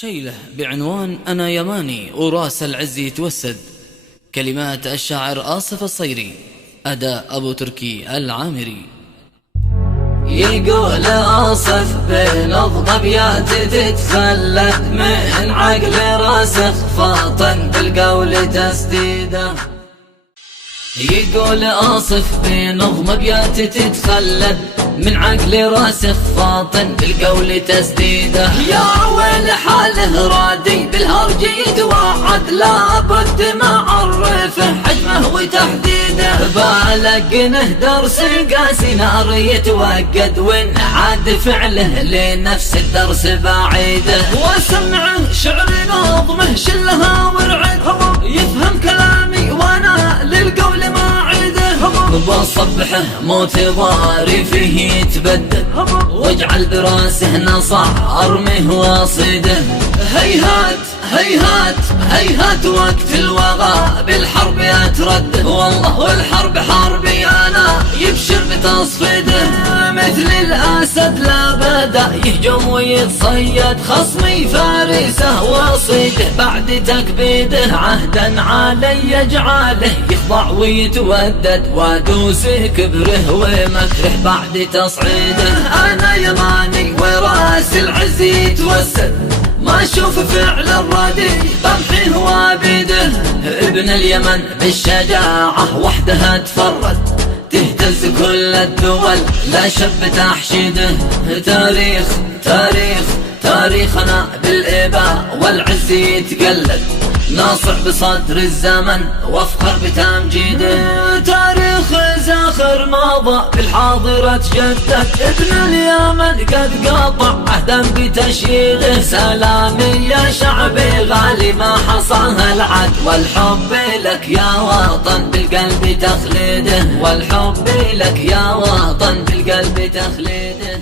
شيله بعنوان أنا يماني وراس العز يتوسد. كلمات الشاعر آصف الصيري، أداء أبو تركي العامري. يقول آصف بنظم أبيات تتخلد من عقل راسخ فاطن بالقول تسديده. يقول آصف بنظم أبيات تتخلد من عقل راسخ فاطن بالقول تسديده. يا ويل حاله رادي بالهرج يتوعد، لابد معرفه حجمه وتحديده. بالقنه درس قاسي نار يتوقد، وان عاد فعله لنفس الدرس بعيده. وسمعه شعر نظمه شلها ورعد، يفهم كلامي وانا للقول ما عيده. بصبحه موت ضاري فيه يتبدد، واجعل براسه نصع ارمه واصيده. هيهات هيهات هيهات وقت الوغى بالحرب يترد، والله والحرب حربي انا يبشر بتصفيده. مثل الاسد لا بدا يهجم ويتصيد، خصمي فارسه وصيده بعد تكبيده. عهدا علي يجعله يخضع ويتودد، وادوس كبره ومكره بعد تصعيده. انا يماني وراس العز يتوسد، ما اشوف فعل الردي بمحيه وابيده. ابن اليمن بالشجاعة وحدها تفرد، تهتز كل الدول لا شب تحشيده. تاريخ تاريخ تاريخنا بالإباء والعز يتقلد، ناصع بصدر الزمن وافخر بتمجيده. تاريخ زاخر مضى بالحاضرة تجدد، ابن اليمن قد قاطع عهدا بتشييده. سلامي يا شعبي غالي ما حصاها العد، والحب لك يا وطن بالقلب تخليده. والحب لك يا وطن بالقلب تخليده.